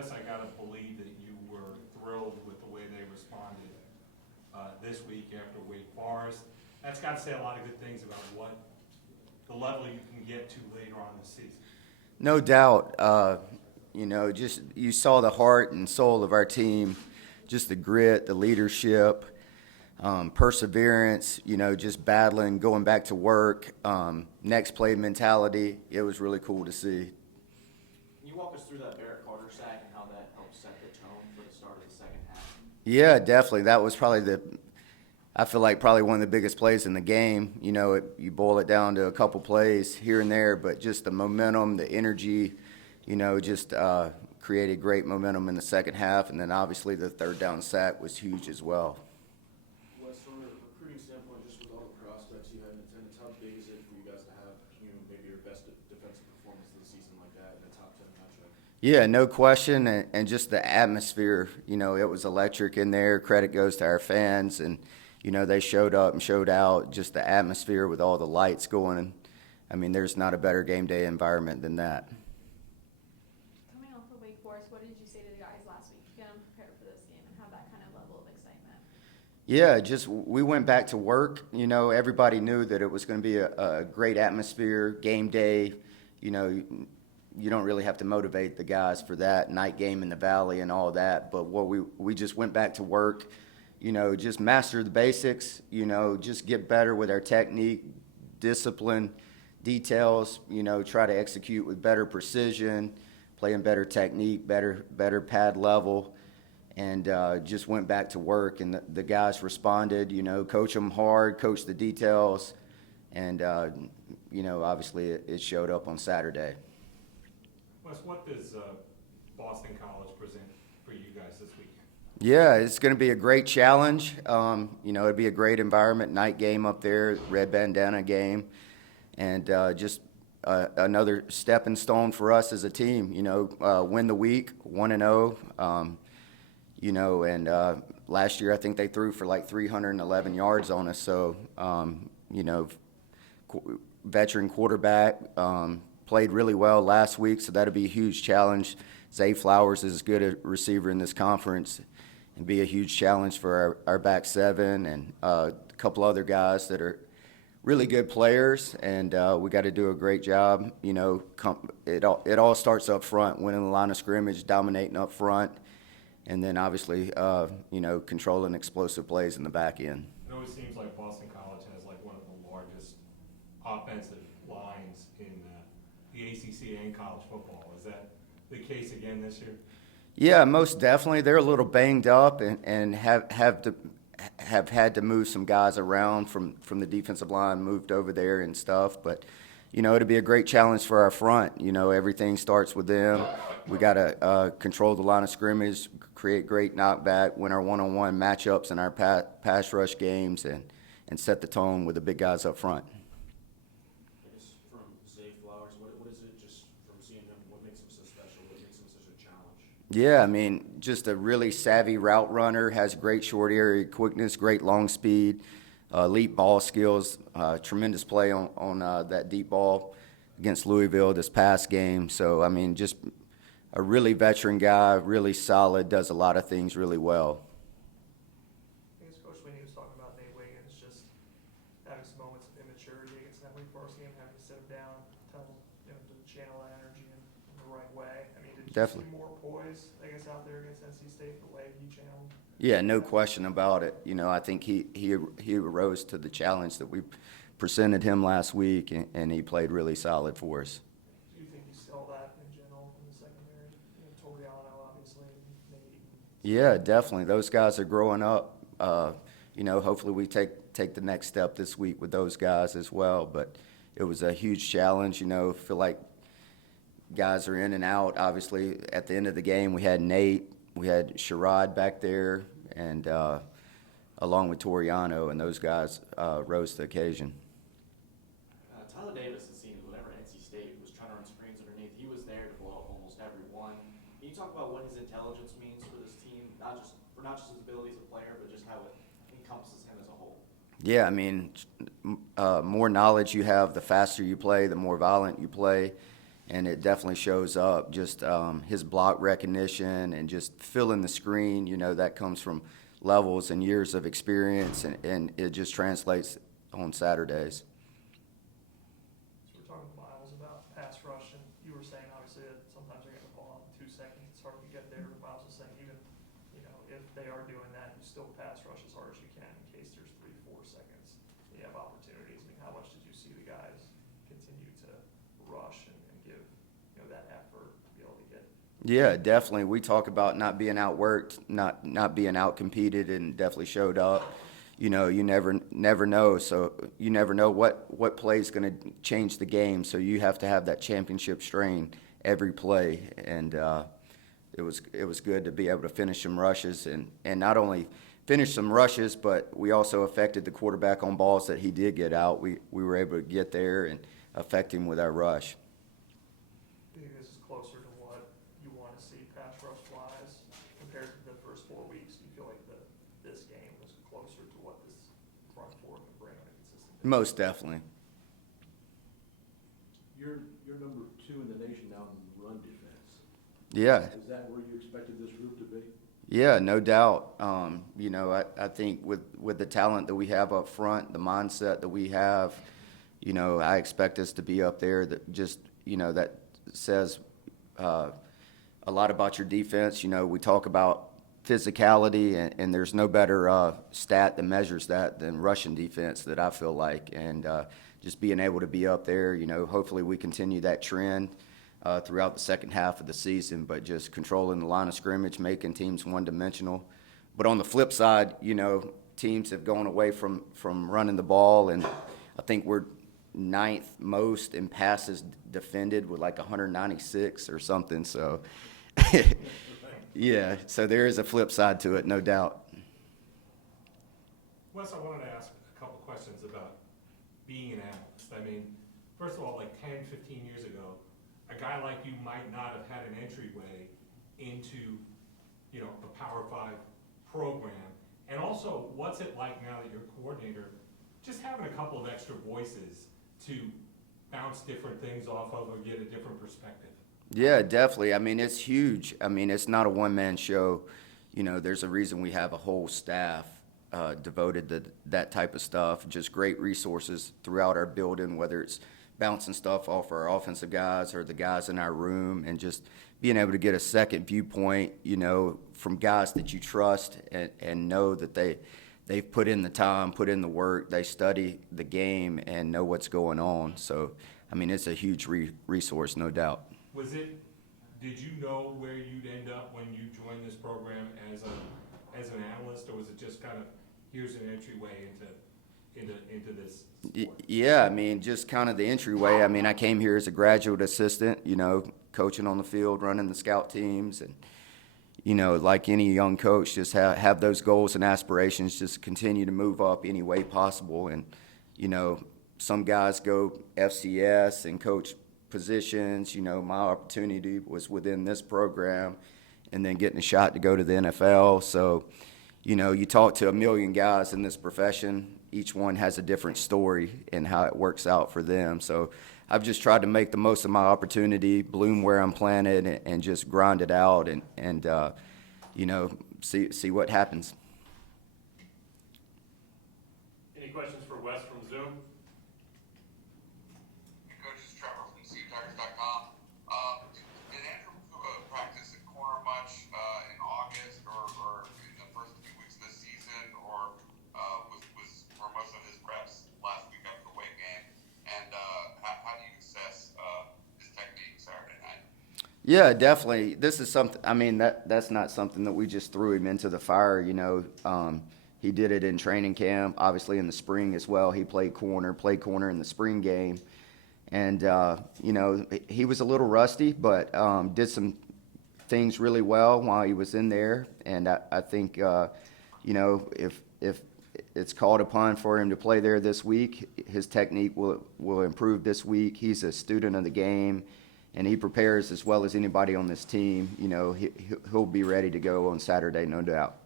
Wes, I gotta believe that you were thrilled with the way they responded this week after Wake Forest. That's got to say a lot of good things about what the level you can get to later on this season. No doubt. Just you saw the heart and soul of our team, just the grit, the leadership, perseverance, just battling, going back to work, next play mentality. It was really cool to see. Can you walk us through that Barrett Carter sack and how that helped set the tone for the start of the second half? Yeah, definitely. That was probably I feel like probably one of the biggest plays in the game. You boil it down to a couple plays here and there, but just the momentum, the energy, just created great momentum in the second half. And then obviously the third down sack was huge as well. Wes, from a recruiting standpoint, just with all the prospects you had in attendance, how big is it for you guys to have, maybe your best defensive performance of the season like that in a top 10 matchup? Yeah, no question. And just the atmosphere, it was electric in there. Credit goes to our fans. And, they showed up and showed out. Just the atmosphere with all the lights going. I mean, there's not a better game day environment than that. Coming off of Wake Forest, what did you say to the guys last week to get them prepared for this game and have that kind of level of excitement? Yeah, just we went back to work. Everybody knew that it was going to be a great atmosphere, game day. You don't really have to motivate the guys for that, night game in the Valley and all that. But what we just went back to work, just master the basics, just get better with our technique, discipline, details, try to execute with better precision, playing better technique, better pad level, and just went back to work. And the guys responded, coach them hard, coach the details, and, obviously it showed up on Saturday. Wes, what does Boston College present for you guys this weekend? Yeah, it's going to be a great challenge. It'd be a great environment, night game up there, red bandana game, and just another stepping stone for us as a team. Win the week, 1-0. And last year I think they threw for like 311 yards on us. So, veteran quarterback, played really well last week, so that'll be a huge challenge. Zay Flowers is as good a receiver in this conference and be a huge challenge for our back seven and a couple other guys that are really good players, and we got to do a great job. It all starts up front, winning the line of scrimmage, dominating up front, and then obviously, controlling explosive plays in the back end. It always seems like Boston College has like one of the largest offensive lines in the ACC and college football. Is that the case again this year? Yeah, most definitely. They're a little banged up and have had to move some guys around from the defensive line, moved over there and stuff. But, it'll be a great challenge for our front. Everything starts with them. We got to control the line of scrimmage, create great knockback, win our one-on-one matchups in our pass rush games, and set the tone with the big guys up front. I guess from Zay Flowers, what is it just from seeing him, what makes him so special, what makes him such a challenge? Yeah, I mean, just a really savvy route runner, has great short area quickness, great long speed, elite ball skills, tremendous play on that deep ball against Louisville this past game. So, I mean, just a really veteran guy, really solid, does a lot of things really well. I guess Coach Winnie was talking about Nate Wiggins just having some moments of immaturity against that Wake Forest game, having to sit him down, tell him to channel that energy in the right way. I mean, did you Definitely see more poise, I guess, out there against NC State the way he channeled? Yeah, no question about it. I think he arose to the challenge that we presented him last week, and he played really solid for us. Do you think you saw that in general in the secondary? Toriano, obviously, and Nate. Yeah, definitely. Those guys are growing up. Hopefully we take the next step this week with those guys as well. But it was a huge challenge. Feel like guys are in and out. Obviously, at the end of the game, we had Nate, we had Sherrod back there, and along with Toriano, and those guys rose to the occasion. Tyler Davis, it seemed, whenever NC State was trying to run screens underneath, he was there to blow up almost every one. Can you talk about what his intelligence means for this team, not just his ability as a player, but just how it encompasses him as a whole? Yeah, I mean, more knowledge you have, the faster you play, the more violent you play. and it definitely shows up. Just his block recognition and just filling the screen, you know, that comes from levels and years of experience, and it just translates on Saturdays. So we're talking to Miles about pass rush, and you were saying obviously that sometimes they're getting the ball out in 2 seconds. It's hard to get there, but Miles was saying even, you know, if they are doing that, you still pass rush as hard as you can in case there's 3-4 seconds. You have opportunities. I mean, how much did you see the guys continue to rush and give, you know, that effort to be able to get? Yeah, definitely. We talk about not being outworked, not being outcompeted, and definitely showed up. You know, you never know. So you never know what play is going to change the game. So you have to have that championship strain every play, and it was good to be able to finish some rushes, and not only finish some rushes, but we also affected the quarterback on balls that he did get out. We were able to get there and affect him with our rush. Do you think this is closer to what you want to see pass rush wise compared to the first 4 weeks? Do you feel like this game was closer to what this front four can bring on a consistent basis? Most definitely. You're number 2 in the nation now in run defense. Yeah. Is that where you expected this group to be? Yeah, no doubt. You know, I think with the talent that we have up front, the mindset that we have, you know, I expect us to be up there. That just, you know, that says a lot about your defense. You know, we talk about physicality, and there's no better stat that measures that than rushing defense, that I feel like. And just being able to be up there, you know, hopefully we continue that trend throughout the second half of the season, but just controlling the line of scrimmage, making teams one-dimensional. But on the flip side, you know, teams have gone away from running the ball, and I think we're 9th most in passes defended with like 196 or something. So, yeah, so there is a flip side to it, no doubt. Wes, I wanted to ask a couple questions about being an analyst. I mean, first of all, like 10, 15 years ago, a guy like you might not have had an entryway into, you know, a Power 5 program. And also, what's it like now that you're a coordinator, just having a couple of extra voices to bounce different things off of or get a different perspective? Yeah, definitely. I mean, it's huge. I mean, it's not a one-man show. You know, there's a reason we have a whole staff devoted to that type of stuff. Just great resources throughout our building, whether it's bouncing stuff off our offensive guys or the guys in our room, and just being able to get a second viewpoint, you know, from guys that you trust and know that they've put in the time, put in the work, they study the game and know what's going on. So, I mean, it's a huge resource, no doubt. Did you know where you'd end up when you joined this program as an analyst, or was it just kind of, here's an entryway into this sport? Yeah, I mean, just kind of the entryway. I mean, I came here as a graduate assistant, you know, coaching on the field, running the scout teams, and, you know, like any young coach, just have those goals and aspirations, just continue to move up any way possible. And, you know, some guys go FCS and coach positions. You know, my opportunity was within this program, and then getting a shot to go to the NFL. So, you know, you talk to a million guys in this profession, each one has a different story and how it works out for them. So I've just tried to make the most of my opportunity, bloom where I'm planted, and just grind it out and you know, see what happens. Any questions for Wes from Zoom? Coach, this is Trevor from CTigers.com. Did Andrew Mukuba practice at corner much in August or in the first few weeks of the season, or were most of his reps last week after the weight game? And how do you assess his technique Saturday night? Yeah, definitely. This is something, I mean, that's not something that we just threw him into the fire, you know. He did it in training camp, obviously in the spring as well. He played corner in the spring game. And, you know, he was a little rusty, but did some things really well while he was in there. And I think, you know, if it's called upon for him to play there this week, his technique will improve this week. He's a student of the game, and he prepares as well as anybody on this team. You know, he'll be ready to go on Saturday, no doubt.